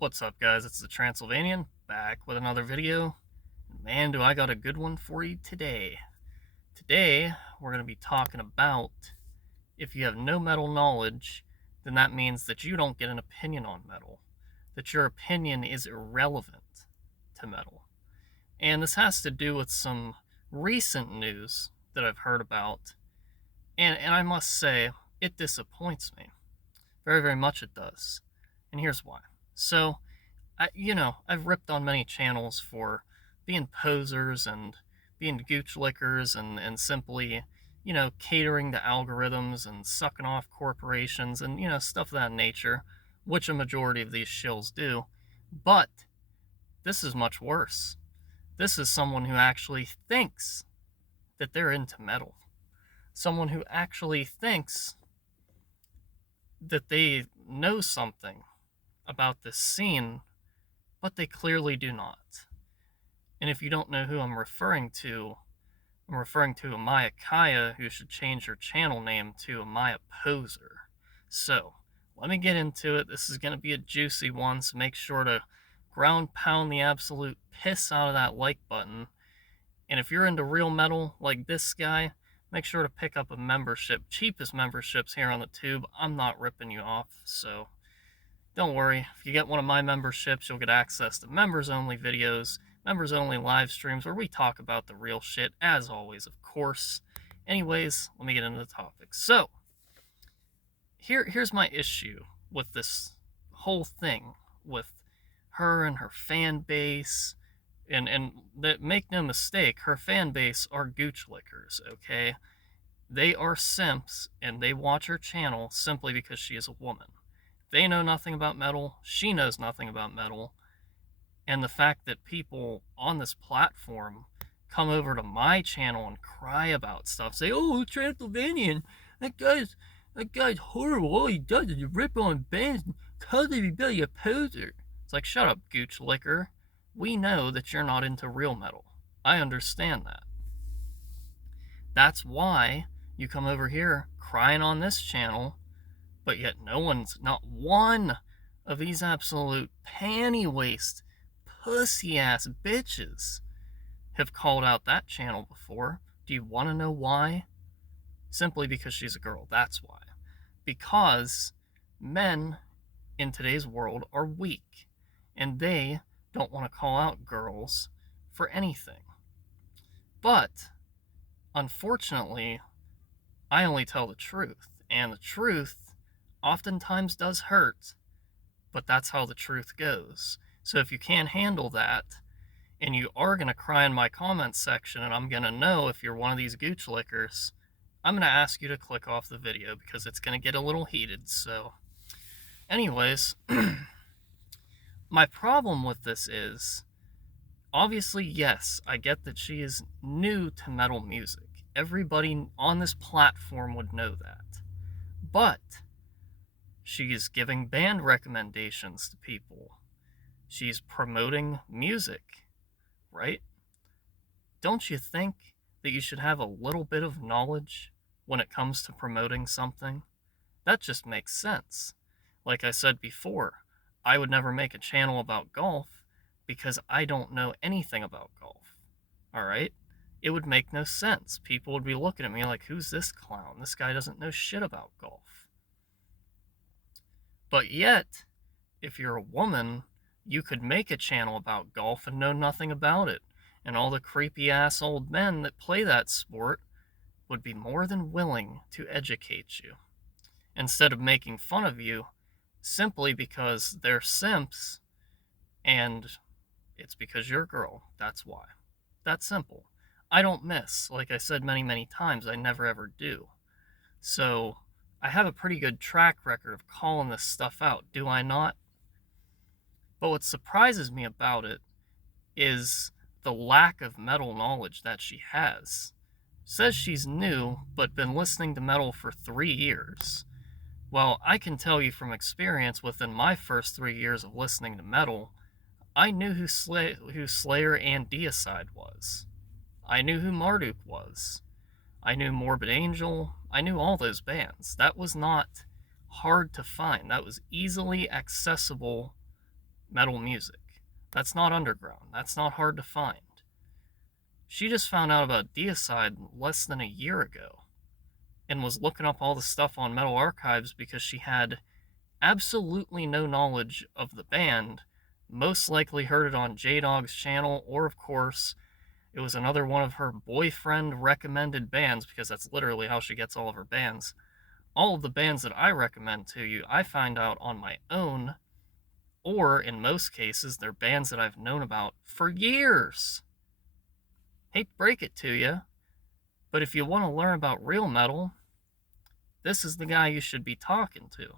What's up, guys? It's the Transylvanian, back with another video. Man, do I got a good one for you today. Today, we're going to be talking about if you have no metal knowledge, then that means that you don't get an opinion on metal, that your opinion is irrelevant to metal. And this has to do with some recent news that I've heard about, and I must say, it disappoints me. Very, very much it does. And here's why. So, I've ripped on many channels for being posers and being gooch lickers and simply, catering to algorithms and sucking off corporations and, stuff of that nature, which a majority of these shills do. But this is much worse. This is someone who actually thinks that they're into metal. Someone who actually thinks that they know something about this scene, but they clearly do not. And if you don't know who I'm referring to Amaya Kayia, who should change her channel name to Amaya Poser. So, let me get into it. This is going to be a juicy one, so make sure to ground pound the absolute piss out of that like button. And if you're into real metal like this guy, make sure to pick up a membership. Cheapest memberships here on the tube. I'm not ripping you off, so don't worry. If you get one of my memberships, you'll get access to members-only videos, members-only live streams where we talk about the real shit, as always, of course. Anyways, let me get into the topic. So, here's my issue with this whole thing, with her and her fan base, and that, make no mistake, her fan base are gooch lickers, okay? They are simps, and they watch her channel simply because she is a woman. They know nothing about metal, she knows nothing about metal, and the fact that people on this platform come over to my channel and cry about stuff, say, "Oh, Transylvanian, that guy's horrible. All he does is rip on bands and calls everybody a poser." It's like, shut up, gooch licker. We know that you're not into real metal. I understand that. That's why you come over here crying on this channel, but yet not one of these absolute panty waist, pussy ass bitches have called out that channel before. Do you want to know why? Simply because she's a girl. That's why. Because men in today's world are weak, and they don't want to call out girls for anything. But, unfortunately, I only tell the truth, and the truth oftentimes does hurt, but that's how the truth goes. So if you can't handle that, and you are going to cry in my comments section, and I'm going to know if you're one of these gooch lickers, I'm going to ask you to click off the video because it's going to get a little heated. So, anyways, my problem with this is, obviously, yes, I get that she is new to metal music. Everybody on this platform would know that. But she is giving band recommendations to people. She's promoting music, right? Don't you think that you should have a little bit of knowledge when it comes to promoting something? That just makes sense. Like I said before, I would never make a channel about golf because I don't know anything about golf. Alright? It would make no sense. People would be looking at me like, who's this clown? This guy doesn't know shit about golf. But yet, if you're a woman, you could make a channel about golf and know nothing about it. And all the creepy ass old men that play that sport would be more than willing to educate you, instead of making fun of you simply because they're simps and it's because you're a girl. That's why. That's simple. I don't miss. Like I said many, many times, I never ever do. So, I have a pretty good track record of calling this stuff out, do I not? But what surprises me about it is the lack of metal knowledge that she has. Says she's new, but been listening to metal for 3 years. Well, I can tell you from experience, within my first 3 years of listening to metal, I knew who Slayer and Deicide was. I knew who Marduk was. I knew Morbid Angel. I knew all those bands. That was not hard to find. That was easily accessible metal music. That's not underground. That's not hard to find. She just found out about Deicide less than a year ago and was looking up all the stuff on Metal Archives because she had absolutely no knowledge of the band. Most likely heard it on J-Dog's channel, or of course, it was another one of her boyfriend recommended bands, because that's literally how she gets all of her bands. All of the bands that I recommend to you, I find out on my own, or in most cases, they're bands that I've known about for years. Hate to break it to you, but if you want to learn about real metal, this is the guy you should be talking to.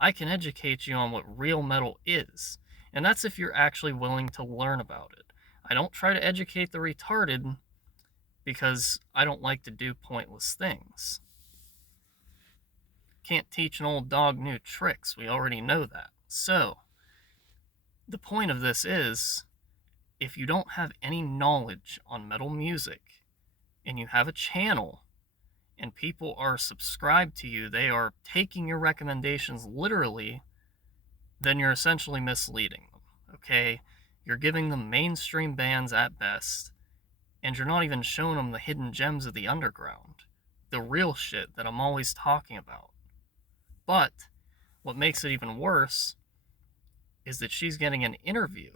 I can educate you on what real metal is, and that's if you're actually willing to learn about it. I don't try to educate the retarded because I don't like to do pointless things. Can't teach an old dog new tricks, we already know that. So, the point of this is, if you don't have any knowledge on metal music, and you have a channel, and people are subscribed to you, they are taking your recommendations literally, then you're essentially misleading them, okay? You're giving them mainstream bands at best, and you're not even showing them the hidden gems of the underground, the real shit that I'm always talking about. But what makes it even worse is that she's getting an interview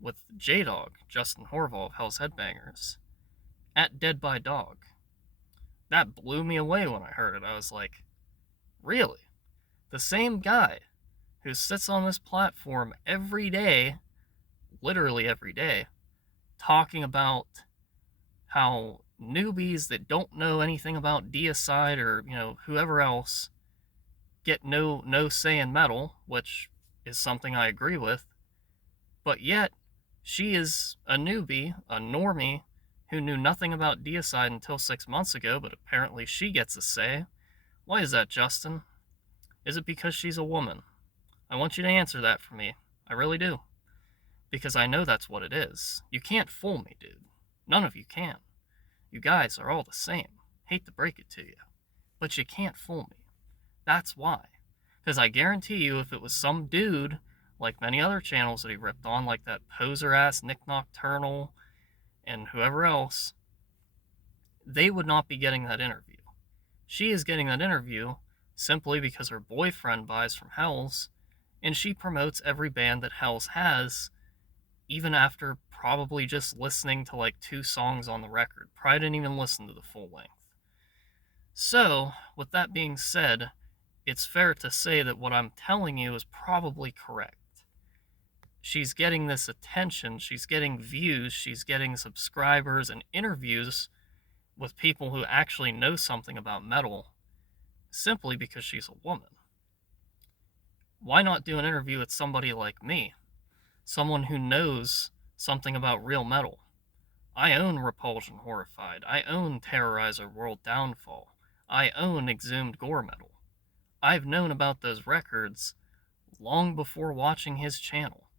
with J-Dog, Justin Horval of Hell's Headbangers, at Dead by Dog. That blew me away when I heard it. I was like, really? The same guy who sits on this platform every day, literally every day, talking about how newbies that don't know anything about Deicide or, whoever else get no say in metal, which is something I agree with, but yet she is a newbie, a normie, who knew nothing about Deicide until 6 months ago, but apparently she gets a say. Why is that, Justin? Is it because she's a woman? I want you to answer that for me. I really do. Because I know that's what it is. You can't fool me, dude. None of you can. You guys are all the same. Hate to break it to you. But you can't fool me. That's why. Because I guarantee you, if it was some dude, like many other channels that he ripped on, like that poser-ass Nick Nocturnal and whoever else, they would not be getting that interview. She is getting that interview simply because her boyfriend buys from Hell's, and she promotes every band that Hell's has, even after probably just listening to like 2 songs on the record. Probably didn't even listen to the full length. So, with that being said, it's fair to say that what I'm telling you is probably correct. She's getting this attention, she's getting views, she's getting subscribers and interviews with people who actually know something about metal simply because she's a woman. Why not do an interview with somebody like me? Someone who knows something about real metal. I own Repulsion Horrified. I own Terrorizer World Downfall. I own Exhumed Gore Metal. I've known about those records long before watching his channel,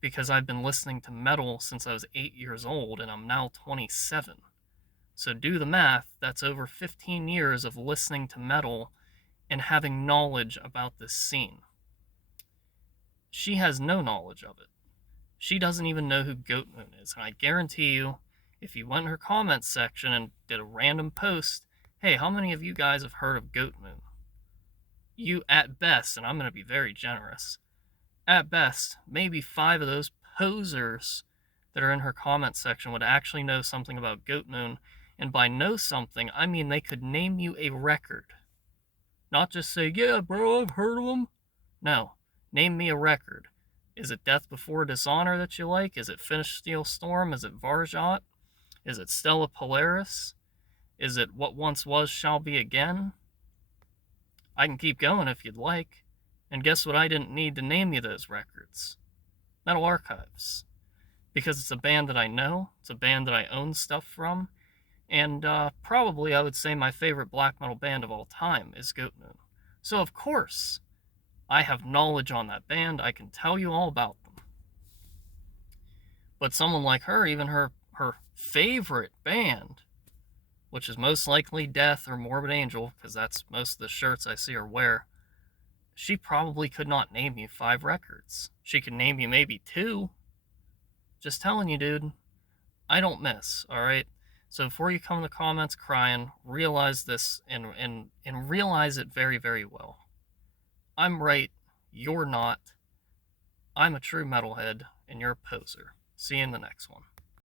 because I've been listening to metal since I was 8 years old, and I'm now 27. So do the math, that's over 15 years of listening to metal and having knowledge about this scene. She has no knowledge of it. She doesn't even know who Goat Moon is, and I guarantee you, if you went in her comments section and did a random post, hey, how many of you guys have heard of Goat Moon? You, at best, and I'm going to be very generous, at best, maybe 5 of those posers that are in her comment section would actually know something about Goat Moon. And by know something, I mean they could name you a record. Not just say, yeah, bro, I've heard of them. No, name me a record. Is it Death Before Dishonor that you like? Is it Finished Steel Storm? Is it Varjot? Is it Stella Polaris? Is it What Once Was Shall Be Again? I can keep going if you'd like. And guess what I didn't need to name you those records? Metal Archives. Because it's a band that I know, it's a band that I own stuff from, and probably I would say my favorite black metal band of all time is Goat Moon. So of course, I have knowledge on that band, I can tell you all about them. But someone like her, even her favorite band, which is most likely Death or Morbid Angel, because that's most of the shirts I see her wear, she probably could not name you 5 records. She could name you maybe 2. Just telling you, dude, I don't miss, alright? So before you come in the comments crying, realize this and realize it very, very well. I'm right, you're not. I'm a true metalhead, and you're a poser. See you in the next one.